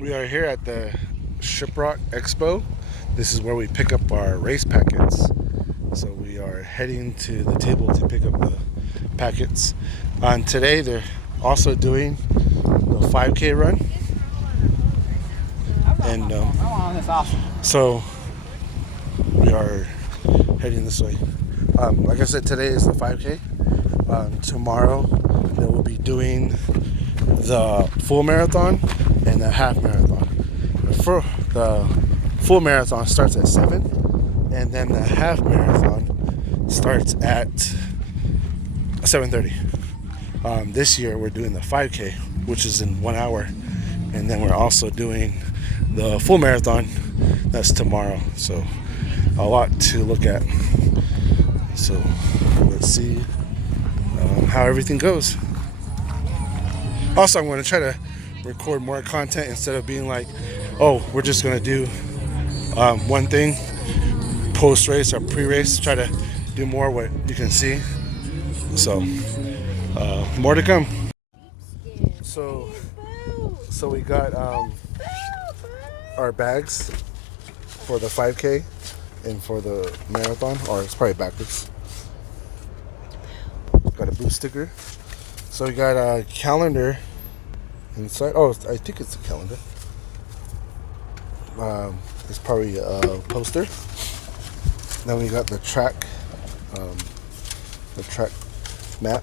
We are here at the Shiprock Expo. This is where we pick up our race packets. So we are heading to the table to pick up the packets. And today they're also doing the 5K run. And so we are heading this way. Like I said, today is the 5K. Tomorrow they will be doing the full marathon and the half marathon. The full marathon starts at 7, and then the half marathon starts at 7:30. This year we're doing the 5K, which is in 1 hour, and then we're also doing the full marathon. That's tomorrow. So a lot to look at. So let's see how everything goes. Also, I'm going to try to record more content instead of being like, oh, we're just going to do one thing, post-race or pre-race. Try to do more what you can see. So, more to come. So we got our bags for the 5K and for the marathon, or it's probably backwards. Got a boot sticker. So we got a calendar inside. Oh, I think it's a calendar. It's probably a poster. Then we got the track map.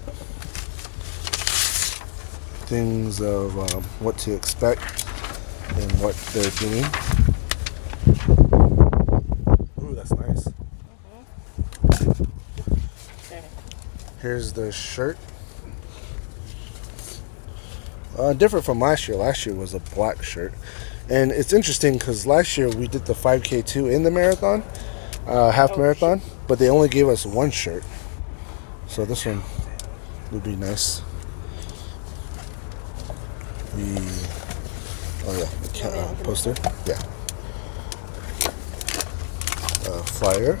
Things of what to expect and what they're doing. Ooh, that's nice. Here's the shirt. Different from last year. Last year was a black shirt. And it's interesting because last year we did the 5K too in the marathon, half marathon, but they only gave us one shirt. So this one would be nice. The poster. Yeah. Flyer.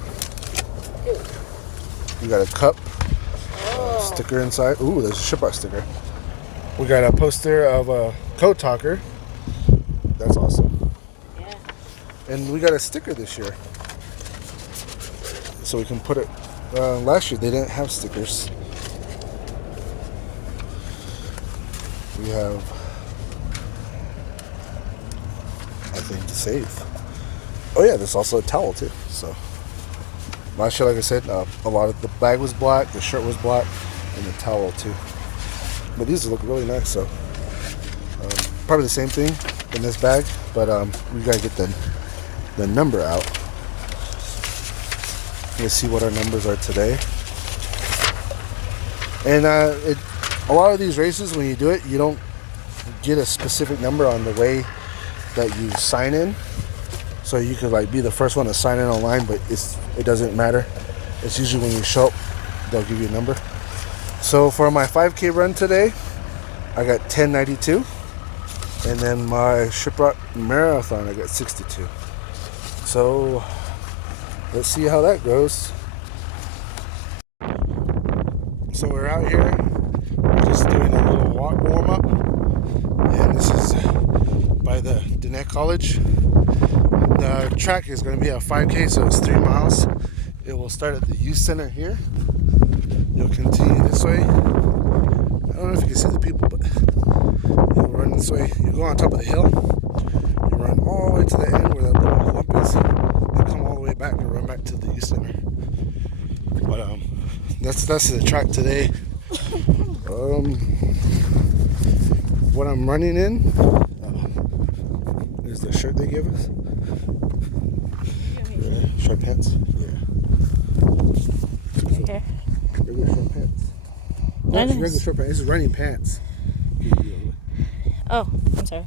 You got a cup. Sticker inside. Ooh, there's a Shiprock sticker. We got a poster of a Code Talker. That's awesome. Yeah. And we got a sticker this year. So we can put it. Last year they didn't have stickers. We have, I think, to save. Oh yeah, there's also a towel too. So last year, like I said, a lot of the bag was black, the shirt was black, and the towel too. But these look really nice. So probably the same thing in this bag, but we gotta get the number out. Let's see what our numbers are today. And a lot of these races, when you do it, you don't get a specific number on the way that you sign in. So you could like be the first one to sign in online, but it doesn't matter. It's usually when you show up, they'll give you a number. So for my 5K run today, I got 1092. And then my Shiprock Marathon, I got 62. So let's see how that goes. So we're out here. We're just doing a little walk warm up. And this is by the Diné College. The track is going to be a 5K, so it's 3 miles. It will start at the youth center here. You'll continue this way. I don't know if you can see the people, but you'll run this way. You go on top of the hill. You run all the way to the end where that little lump is. Then come all the way back and run back to the youth center. But that's the track today. What I'm running in is the shirt they give us. Yeah, short pants. Yeah. Okay. Regular short pants. No, it's regular short pants. This is running pants. Oh, I'm sorry.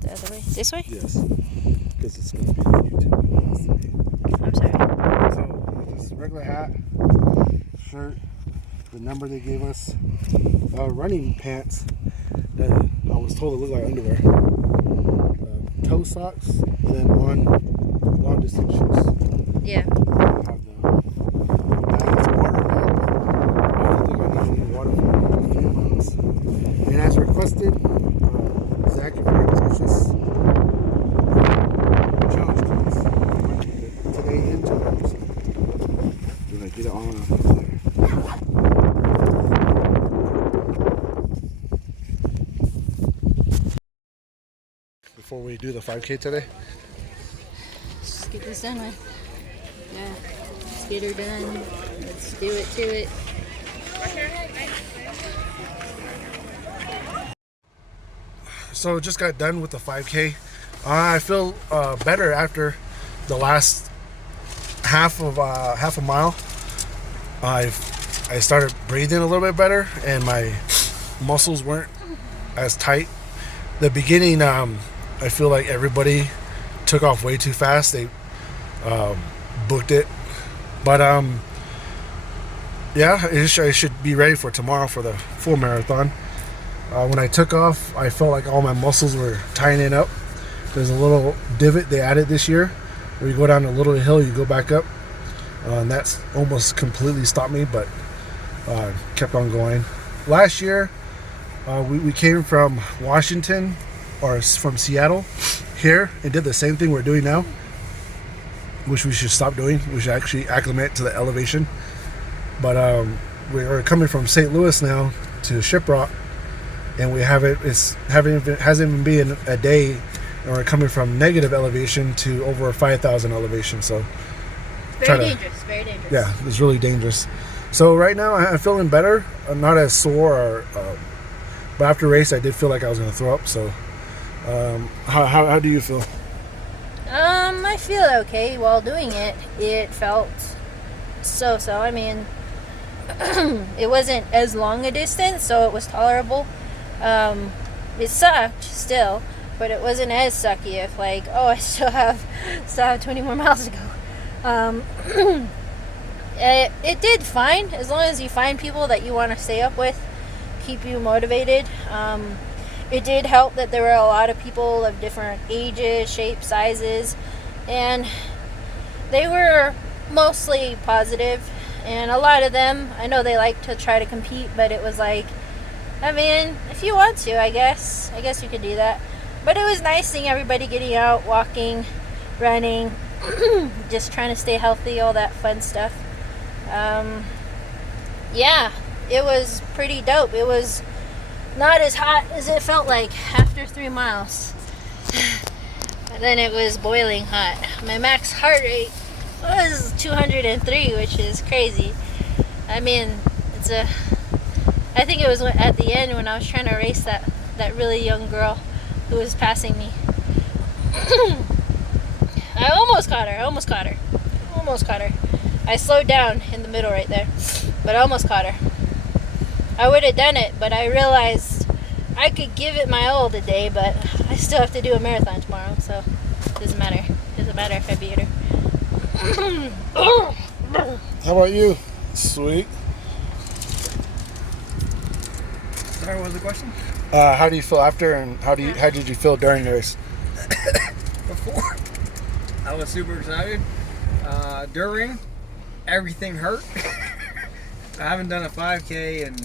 The other way? This way? Yes. Because it's going to be on YouTube. I'm sorry. So, just regular hat, shirt, the number they gave us, running pants that I was told it looked like underwear, toe socks, and then long distance shoes. Yeah. Have the bag. It's a water bag, but I don't think I need any water for 3 months. And as requested, Zach and Brett before we do the 5K today? Let's get this done with. Yeah, let's get her done. Let's do it to it. So just got done with the 5K. I feel better after the last half a mile. I started breathing a little bit better, and my muscles weren't as tight. The beginning, I feel like everybody took off way too fast. They booked it, but yeah, I should be ready for tomorrow for the full marathon. When I took off, I felt like all my muscles were tightening up. There's a little divot they added this year where you go down a little hill, you go back up, and that's almost completely stopped me, but kept on going. Last year, we came from Washington, or from Seattle here, and did the same thing we're doing now, which we should stop doing. We should actually acclimate to the elevation. But we're coming from St. Louis now to Shiprock, and hasn't even been a day, and we're coming from negative elevation to over 5,000 elevation. So Very dangerous. yeah, it's really dangerous. So right now I'm feeling better. I'm not as sore, but after race I did feel like I was going to throw up. So how do you feel? I feel okay while doing it. It felt so. I mean, it wasn't as long a distance, so it was tolerable. It sucked still, but it wasn't as sucky if like, oh, I still have 20 more miles to go. It did fine, as long as you find people that you want to stay up with, keep you motivated. It did help that there were a lot of people of different ages, shapes, sizes, and they were mostly positive. And a lot of them, I know they like to try to compete, but it was like, I mean, if you want to, I guess you could do that. But it was nice seeing everybody getting out, walking, running, just trying to stay healthy, all that fun stuff. Yeah, it was pretty dope. It was not as hot as it felt like after 3 miles. And then it was boiling hot. My max heart rate was 203, which is crazy. I mean, I think it was at the end when I was trying to race that really young girl who was passing me. I almost caught her. I slowed down in the middle right there, but I almost caught her. I would have done it, but I realized I could give it my all today, but I still have to do a marathon tomorrow, so it doesn't matter. If I beat her. How about you? Sweet. Sorry, what was the question? How do you feel after, and how did you feel during the race? Before, I was super excited. During, everything hurt. I haven't done a 5K in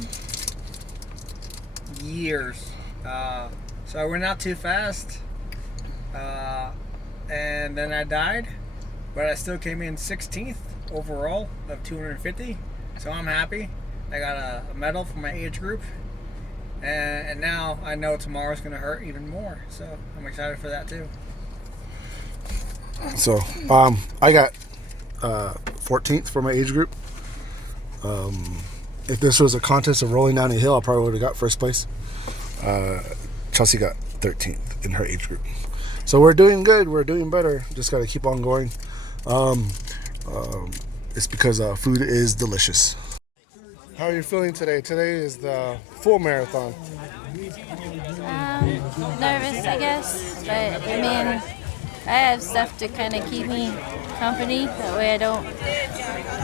years. So I went out too fast. And then I died. But I still came in 16th overall of 250. So I'm happy. I got a medal for my age group. And now I know tomorrow's going to hurt even more. So I'm excited for that too. So I got 14th for my age group. If this was a contest of rolling down a hill, I probably would have got first place. Chelsea got 13th in her age group. So we're doing good. We're doing better. Just got to keep on going. It's because food is delicious. How are you feeling today? Today is the full marathon. Nervous, I guess, but I mean, I have stuff to kind of keep me company. That way I don't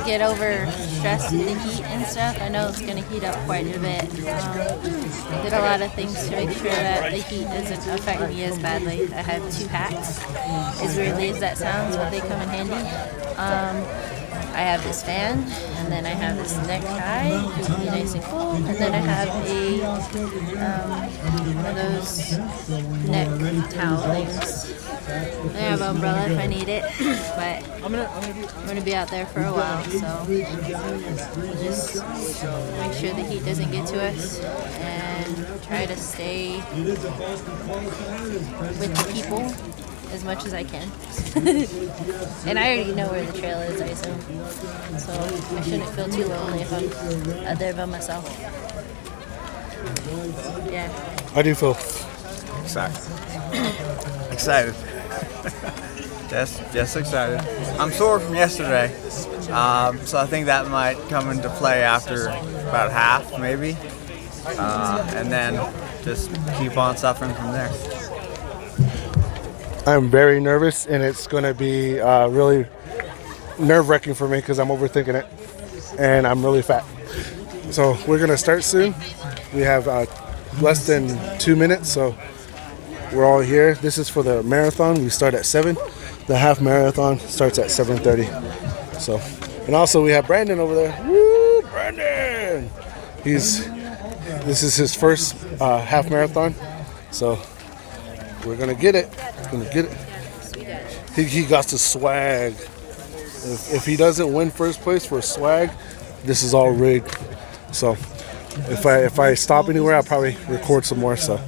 get over stressed with the heat and stuff. I know it's going to heat up quite a bit. Did a lot of things to make sure that the heat doesn't affect me as badly. I have 2 hats, as weirdly as that sounds, but they come in handy. I have this fan, and then I have this necktie to keep me nice and cool, and then I have a one of those neck towel things. I have an umbrella if I need it, but I'm gonna be out there for a while, so just make sure the heat doesn't get to us and try to stay with the people as much as I can. And I already know where the trail is, I assume, so I shouldn't feel too lonely if I'm out there by myself. Yeah. How do you feel? Excited. Just excited. I'm sore from yesterday, so I think that might come into play after about half, maybe, and then just keep on suffering from there. I'm very nervous, and it's going to be really nerve-wracking for me because I'm overthinking it, and I'm really fat. So we're going to start soon. We have less than 2 minutes, so we're all here. This is for the marathon. We start at 7. The half marathon starts at 7:30. So, and also we have Brandon over there. Woo, Brandon! This is his first half marathon, so we're gonna get it. He got the swag. If he doesn't win first place for swag, this is all rigged. So if I stop anywhere, I'll probably record some more. So.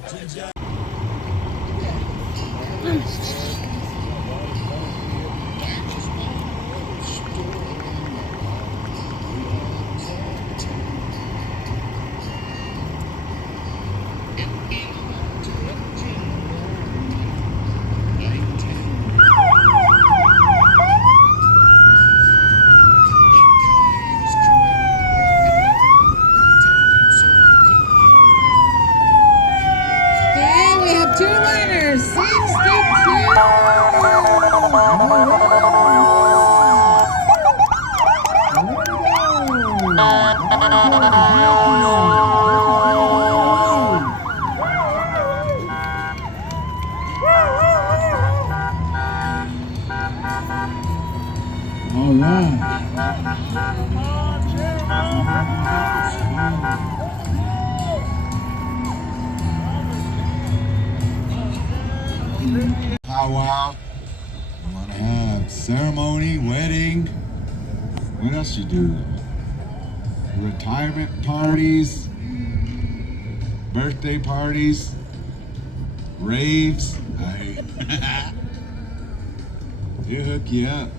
And we have 2 runners, 62. All right. Powwow. You want to have ceremony, wedding. What else you do? Retirement parties, birthday parties, raves. He'll hook you up.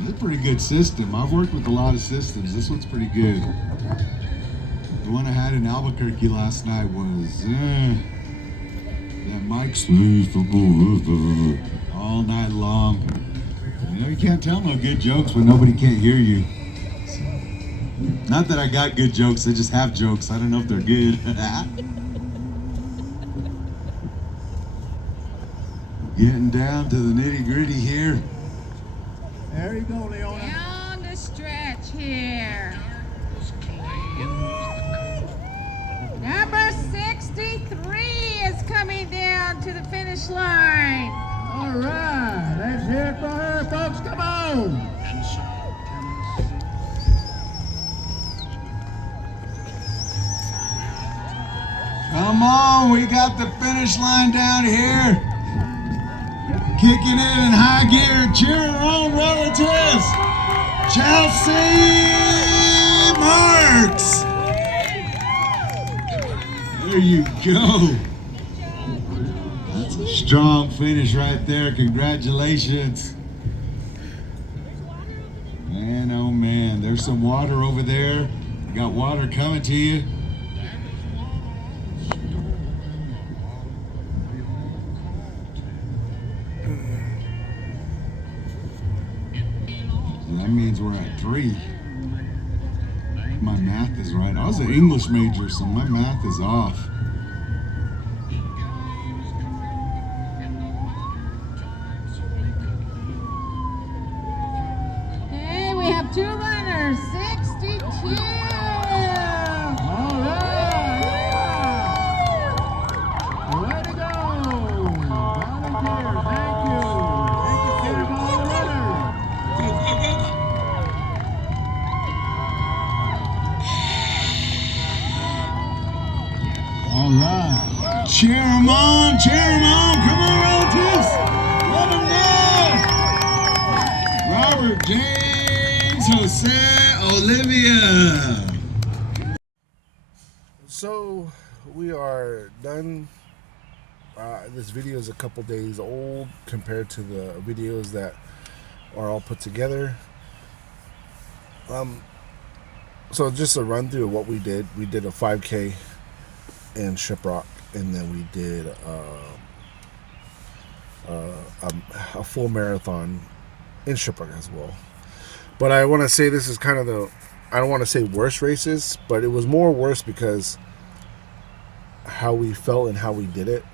It's a pretty good system. I've worked with a lot of systems. This one's pretty good. The one I had in Albuquerque last night was that Mike's all night long. You know, you can't tell no good jokes when nobody can't hear you. Not that I got good jokes, I just have jokes. I don't know if they're good. Getting down to the nitty-gritty here. There you go, Leona. Down the stretch here. Number 63 is coming down to the finish line. All right, let's hear it for her, folks. Come on. Come on, we got the finish line down here. Kicking it in high gear, cheering her on relatives. Chiquita Marx. There you go. That's a strong finish right there. Congratulations. Man, oh man, there's some water over there. Got water coming to you. That means we're at 3. My math is right. I was an English major, so my math is off. Okay, we have 2 runners, 62. All right, yeah. Way to go. Volunteers, thank you. Thank you, Kim, all the runners. Cheer 'em on, cheer 'em on. Come on, relatives. Let 'em know. Robert, James, Jose, Olivia. So we are done. This video is a couple days old compared to the videos that are all put together. So just a run through of what we did. We did a 5K in Shiprock, and then we did a full marathon in Shiprock as well. But I want to say this is kind of I don't want to say worst races, but it was more worse because how we felt and how we did it.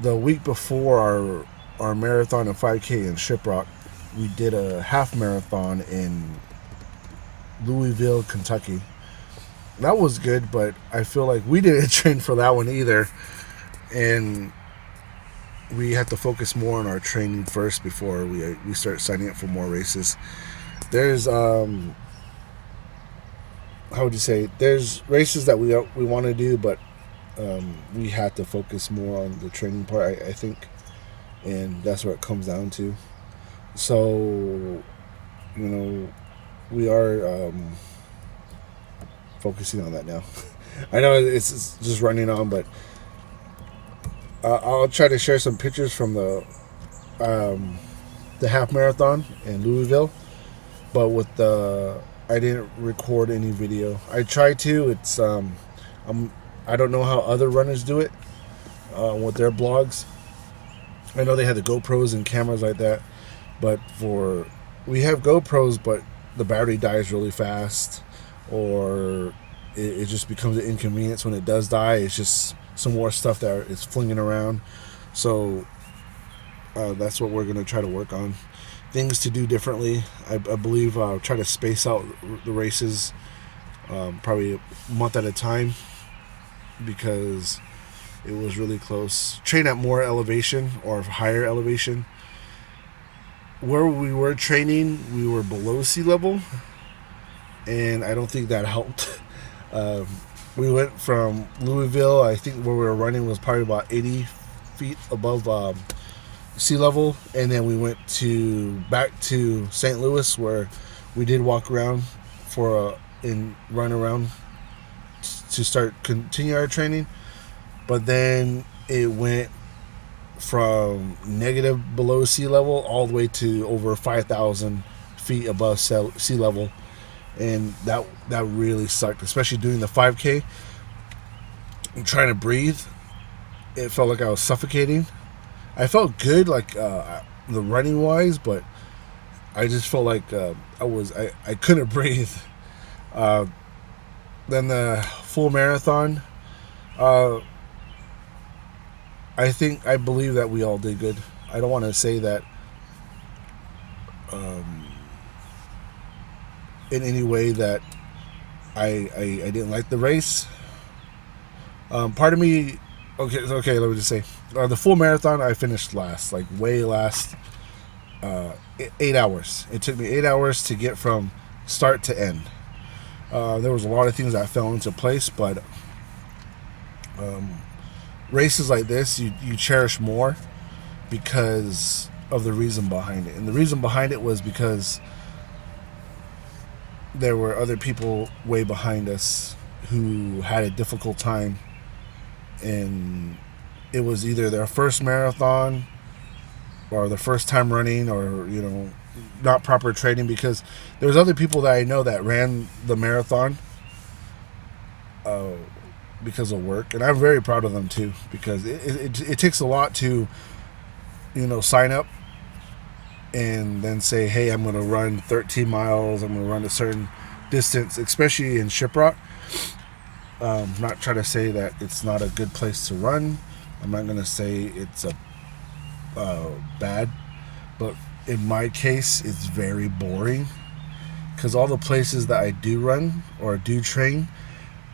The week before our marathon and 5K in Shiprock, we did a half marathon in Louisville, Kentucky. That was good, but I feel like we didn't train for that one either, and we had to focus more on our training first before we start signing up for more races. There's how would you say? There's races that we want to do, but we had to focus more on the training part, I think, and that's what it comes down to. So, we are focusing on that now. I know it's just running on, but I'll try to share some pictures from the half marathon in Louisville, but I didn't record any video. I tried to. I don't know how other runners do it with their blogs. I know they had the GoPros and cameras like that, but we have GoPros, but the battery dies really fast, or it just becomes an inconvenience when it does die. It's just some more stuff that is flinging around. So that's what we're going to try to work on. Things to do differently. I believe I'll try to space out the races probably a month at a time, because it was really close. Train at more elevation or higher elevation. Where we were training, we were below sea level, and I don't think that helped. We went from Louisville, I think where we were running was probably about 80 feet above sea level, and then we went back to St. Louis, where we did walk around and run around to continue our training. But then it went from negative below sea level all the way to over 5,000 feet above sea level, and that really sucked, especially doing the 5K. I'm trying to breathe. It felt like I was suffocating. I felt good, like the running wise, but I just felt like I couldn't breathe. Then the full marathon, I believe that we all did good. I don't want to say that in any way that I didn't like the race. Part of me, okay, let me just say, the full marathon I finished last, like way last, 8 hours. It took me 8 hours to get from start to end. There was a lot of things that fell into place, but races like this, you cherish more because of the reason behind it. And the reason behind it was because there were other people way behind us who had a difficult time, and it was either their first marathon or their first time running, or not proper training, because there's other people that I know that ran the marathon because of work, and I'm very proud of them too, because it takes a lot to sign up and then say, hey, I'm going to run 13 miles, I'm going to run a certain distance, especially in Shiprock. Not trying to say that it's not a good place to run. I'm not going to say it's bad, but in my case, it's very boring, because all the places that I do run or do train,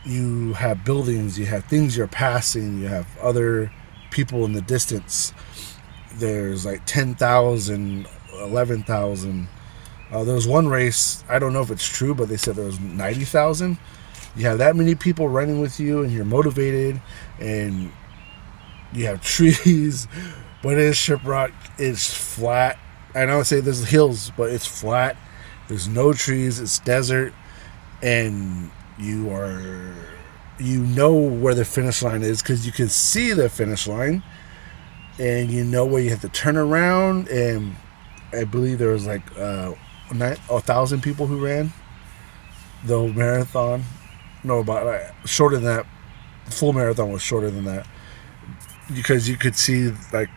you have buildings, you have things you're passing, you have other people in the distance. There's like 10,000, 11,000. There was one race, I don't know if it's true, but they said there was 90,000. You have that many people running with you, and you're motivated, and You have trees, but it is Shiprock. It's flat. I know I say there's hills, but it's flat. There's no trees. It's desert, and you know where the finish line is because you can see the finish line, and you know where you have to turn around. And I believe there was like 1,000 people who ran the marathon. No, about shorter than that. The full marathon was shorter than that because you could see like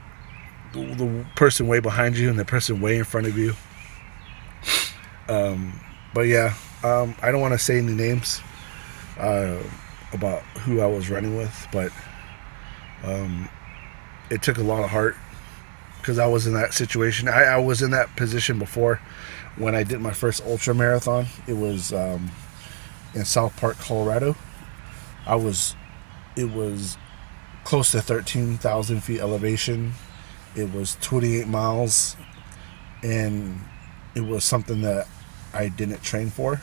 the person way behind you and the person way in front of you. But yeah, I don't want to say any names about who I was running with, but it took a lot of heart because I was in that situation. I was in that position before when I did my first ultra marathon. It was in South Park, Colorado. It was close to 13,000 feet elevation. It was 28 miles, and it was something that I didn't train for,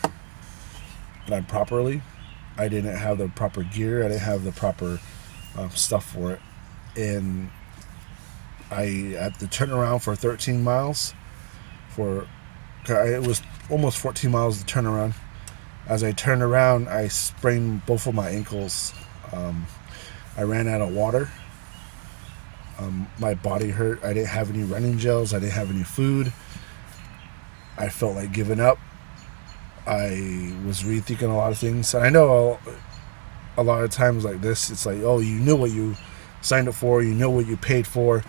not properly. I didn't have the proper gear. I didn't have the proper stuff for it, and I had to turn around for 13 miles. It was almost 14 miles to turn around. As I turned around, I sprained both of my ankles. I ran out of water. My body hurt. I didn't have any running gels. I didn't have any food. I felt like giving up. I was rethinking a lot of things. And I know a lot of times like this, it's like, oh, you know what you signed up for. You know what you paid for.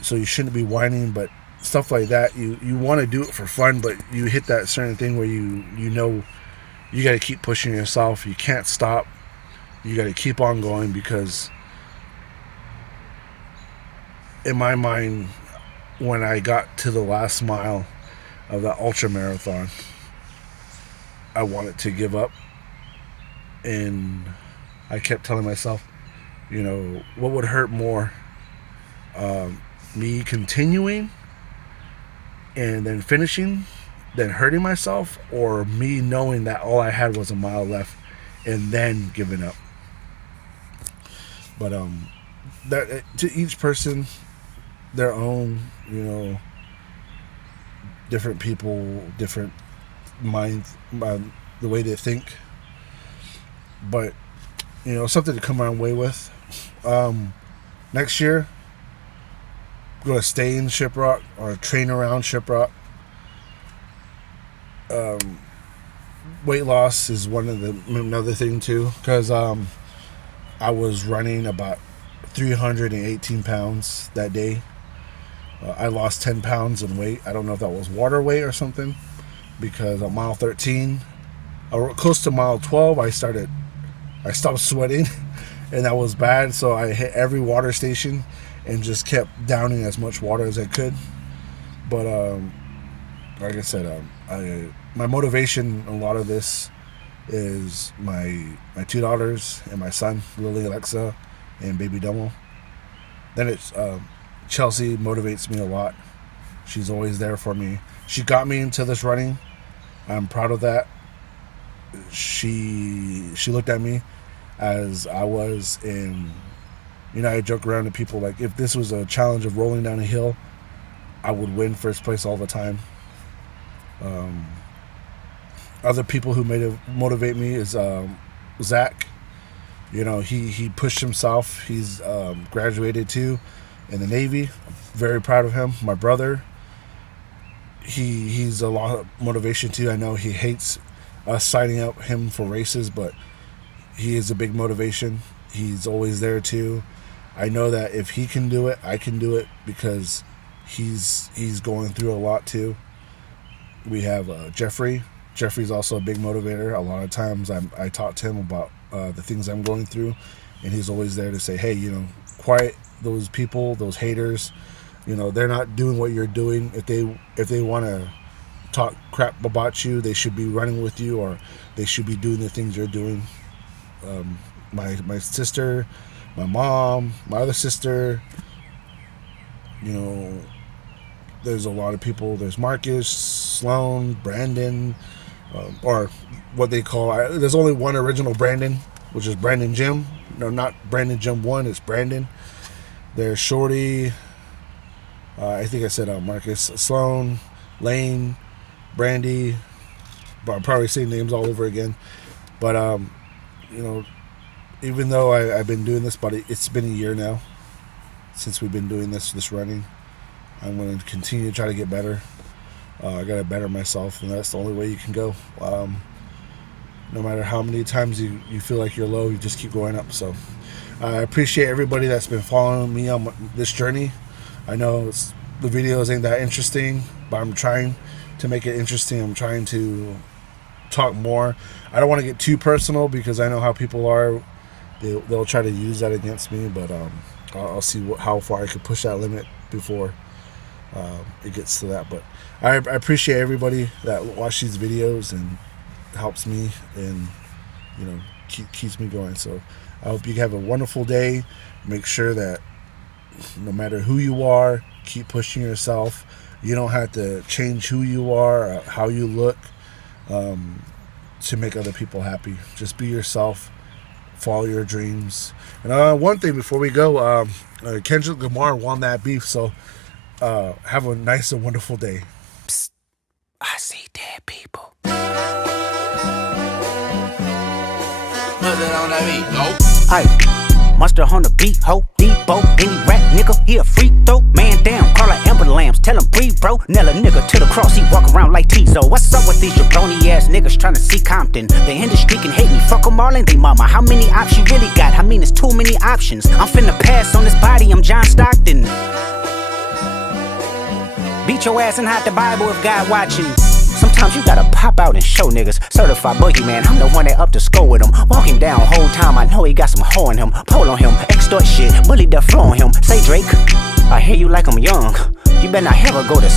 So you shouldn't be whining. But stuff like that, you want to do it for fun, but you hit that certain thing where you know you got to keep pushing yourself. You can't stop. You got to keep on going because in my mind, when I got to the last mile of that ultra marathon, I wanted to give up, and I kept telling myself, you know, what would hurt more, me continuing and then finishing than hurting myself, or me knowing that all I had was a mile left and then giving up. But that to each person their own, you know, different people, different minds, the way they think. But you know, something to come around way with. Next year, I'm going to stay in Shiprock or train around Shiprock. Weight loss is another thing too, because I was running about 318 pounds that day. I lost 10 pounds in weight. I don't know if that was water weight or something, because at mile 13, or close to mile 12, I stopped sweating, and that was bad. So I hit every water station and just kept downing as much water as I could. But like I said, my motivation in a lot of this is my two daughters and my son, Lily, Alexa, and baby Domo. Then it's Chelsea motivates me a lot. She's always there for me. She got me into this running. I'm proud of that. She looked at me as I was, and you know, I joke around to people like, if this was a challenge of rolling down a hill, I would win first place all the time. Other people who motivate me is Zach. You know, he pushed himself. He's graduated too in the Navy. I'm very proud of him. My brother, he's a lot of motivation too. I know he hates us signing up him for races, but he is a big motivation. He's always there too. I know that if he can do it, I can do it, because he's going through a lot too. We have Jeffrey. Jeffrey's also a big motivator. A lot of times I talk to him about the things I'm going through, and he's always there to say, hey, you know, quiet those people, those haters. You know, they're not doing what you're doing. If they want to talk crap about you, they should be running with you, or they should be doing the things you're doing. My sister, my mom, my other sister, you know, there's a lot of people. There's Marcus, Sloan, Brandon, or what they call, there's only one original Brandon, which is Brandon Jim. No, not Brandon Jim 1, it's Brandon. There's Shorty. I think I said Marcus, Sloan, Lane, Brandy. I'm probably saying names all over again. But, you know, even though I've been doing this, but it's been a year now since we've been doing this running. I'm going to continue to try to get better. I got to better myself, and that's the only way you can go. No matter how many times you feel like you're low, you just keep going up. So I appreciate everybody that's been following me on this journey. I know the videos ain't that interesting, but I'm trying to make it interesting. I'm trying to talk more. I don't want to get too personal because I know how people are. They'll try to use that against me, but I'll see how far I can push that limit before it gets to that. But I appreciate everybody that watches these videos and helps me and, you know, keeps me going. So I hope you have a wonderful day. Make sure that no matter who you are, keep pushing yourself. You don't have to change who you are or how you look to make other people happy. Just be yourself. Follow your dreams. And one thing before we go, Kendrick Lamar won that beef. So have a nice and wonderful day. Psst, I see dead people. Aye, monster on the beat, ho, Debo, any rap nigga, he a free throw. Man down, call her Amber Lambs, tell him breathe, bro. Nail a nigga to the cross, he walk around like Tizo. What's up with these jabroni ass niggas trying to see Compton? The industry can hate me, fuck them all and they mama. How many options you really got? I mean, it's too many options. I'm finna pass on this body, I'm John Stockton. Beat your ass and hide the Bible if God watching. Sometimes you gotta pop out and show niggas. Certified boogeyman, I'm the one that up to score with him. Walk him down whole time, I know he got some hoe in him. Pole on him, extort shit, bully the flow on him. Say Drake, I hear you like I'm young. You better not ever go to